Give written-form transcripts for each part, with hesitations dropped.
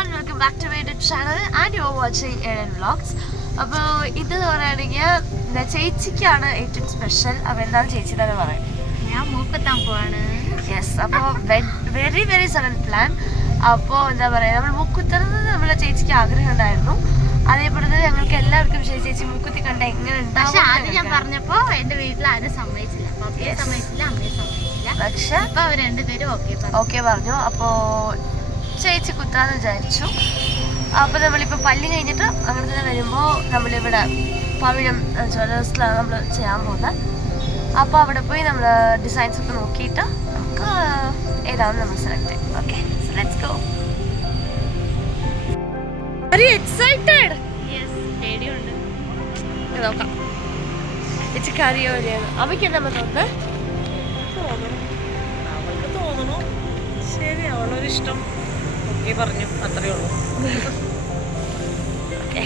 everyone, welcome back to my YouTube channel and you are watching Aaron Vlogs. അപ്പോൾ ഇത് പറയുകയാണെങ്കിൽ ചേച്ചിക്കാണ് ഏറ്റവും special. അപ്പോൾ എന്താണ് ചേച്ചി തന്നെ പറയാം? ഞാൻ മൂക്കെത്താൻ പോവാണ്. യെസ്, അപ്പോൾ വെരി വെരി സഡൻ പ്ലാൻ. അപ്പോൾ എന്താ പറയുക, നമ്മൾ മൂക്കുത്തുന്നത് നമ്മുടെ ചേച്ചിക്ക് ആഗ്രഹം ഉണ്ടായിരുന്നു. അതേപോലെ തന്നെ ഞങ്ങൾക്ക് എല്ലാവർക്കും ചേച്ചി മൂക്കുത്തി കണ്ട എങ്ങനെ ഉണ്ടാവും. പക്ഷെ അത് ഞാൻ പറഞ്ഞപ്പോൾ എൻ്റെ വീട്ടിൽ ആരും സമ്മതിച്ചില്ല, പപ്പയെ സമ്മതിച്ചില്ല, അമ്മയെ സമ്മതിച്ചില്ല. പക്ഷെ അപ്പോൾ അവർ രണ്ടുപേരും ഓക്കെ പറഞ്ഞു. അപ്പോൾ ചേച്ചി കുത്താന്ന് വിചാരിച്ചു. അപ്പോൾ നമ്മളിപ്പോൾ പള്ളി കഴിഞ്ഞിട്ട് അങ്ങനെ തന്നെ വരുമ്പോൾ നമ്മളിവിടെ പവിഴം ജ്വല്ലേഴ്സിലാണ് നമ്മൾ ചെയ്യാൻ പോകുന്നത്. അപ്പോൾ അവിടെ പോയി നമ്മൾ ഡിസൈൻസ് ഒക്കെ നോക്കിയിട്ട് നമുക്ക് ഏതാണ് നമ്മൾ സെലക്ട് ചെയ്യും. Okay, so let's go. Very excited. Yes, പേടിയുണ്ട്. നോക്കാം. ചേച്ചി കറിയോ അവയ്ക്ക് എന്താ തോന്നുന്നത്? അവൾക്ക് തോന്നണു ശരി, അവളൊരിഷ്ടം ഓക്കെ പറഞ്ഞു, അത്രയേ ഉള്ളൂ. ഓക്കെ,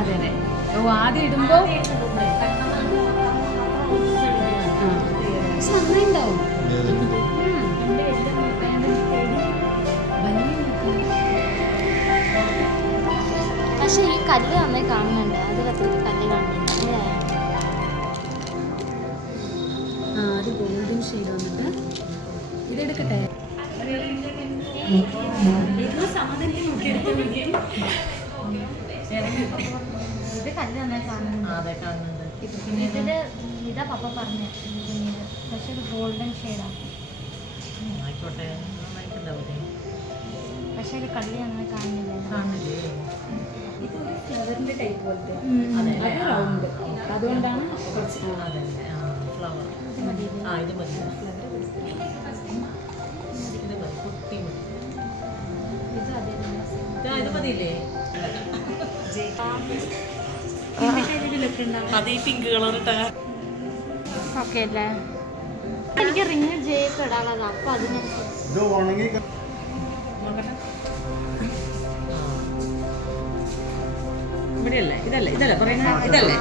അതെ അതെ. ആദ്യം ഇടുമ്പോ സമയണ്ടാവും. പക്ഷെ ഈ കല്ല് നന്നായി കാണുന്നുണ്ട്. അത് കത്തിട്ട് കല്ല് കാണുന്നുണ്ട്. അത് ഗോൾഡൻ ഷെയ്ഡ് വന്നിട്ട് ഇതെടുക്കട്ടെ. ഇത് കല്ല് നന്നായി കാണുന്നുണ്ട്. ഇതില് ഇതാ പപ്പ പറഞ്ഞത് പിന്നീട്. പക്ഷെ ഇത് ഗോൾഡൻ ഷെയ്ഡാണ്. പക്ഷെ ഇത് കല്ല് നന്നായി കാണുന്നില്ല. ഇതൊരു ഫ്ലവറിന്റെ ടൈപ്പ് പോലത്തെ, അത് റൗണ്ട്. അതുകൊണ്ടാണ് ഫ്ലവർ. ഇത് മതി, ഇത് മതിയില്ലേ? അത് ഈ പിങ്ക് കളർ ഇട്ടാ ഓക്കെ അല്ലേ? എനിക്ക് റിങ് ജേക്ക് ഇടാനുള്ളത്. അപ്പൊ അതിനനുസരിച്ച് ഇവിടെയല്ലേ? ഇതല്ലേ പറയുന്നത്? ഇതല്ലേ?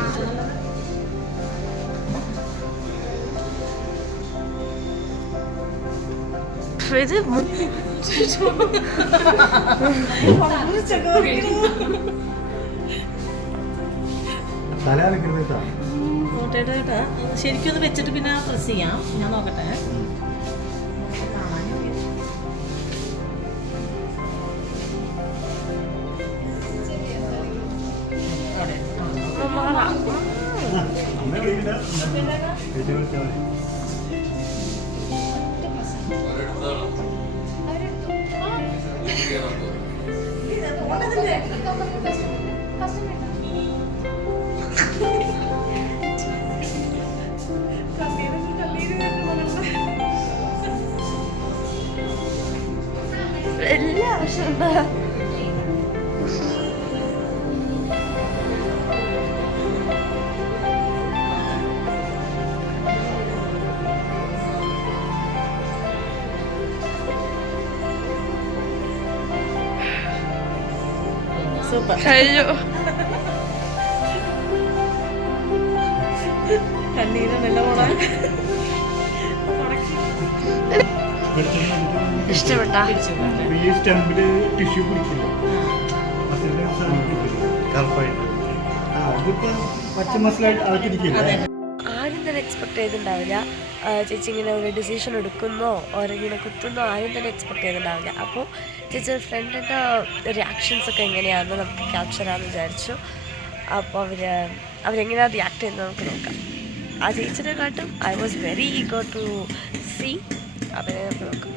ഇത് ശരിക്കും ഒന്ന് വെച്ചിട്ട് പിന്നെ പ്രസ് ചെയ്യാം. ഞാൻ നോക്കട്ടെ. എല്ലാ വർഷവും സൂപ്പർ കഴിഞ്ഞു. കണ്ണീരല്ല മോളെ. ഇഷ്ടപ്പെട്ടാ? ആരും തന്നെ എക്സ്പെക്ട് ചെയ്തിട്ടുണ്ടാവില്ല ചേച്ചി ഇങ്ങനെ ഒരു ഡിസിഷൻ എടുക്കുന്നോ ഓരിങ്ങനെ കുത്തുന്നോ ആരും തന്നെ എക്സ്പെക്ട് ചെയ്തിട്ടുണ്ടാവില്ല. അപ്പോൾ ചേച്ചി ഫ്രണ്ടിൻ്റെ റിയാക്ഷൻസ് ഒക്കെ എങ്ങനെയാണെന്ന് നമുക്ക് ക്യാപ്ചർ ആണെന്ന് വിചാരിച്ചു. അപ്പോൾ അവരെങ്ങനെയാണ് റിയാക്ട് ചെയ്യുന്നത് നമുക്ക് നോക്കാം. ആ ചേച്ചിനെ കാട്ടും I was very eager to see. അവരെ നമുക്ക് നോക്കാം.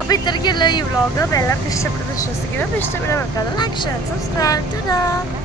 അപ്പോൾ ഇത്രയ്ക്കുള്ള ഈ വ്ളോഗ് എല്ലാവർക്കും ഇഷ്ടപ്പെടുന്നു വിശ്വസിക്കുന്നു. അപ്പോൾ ഇഷ്ടപ്പെടാൻ മറക്കാതെ ലൈക്ക് ഷെയർ സബ്സ്ക്രൈബ്.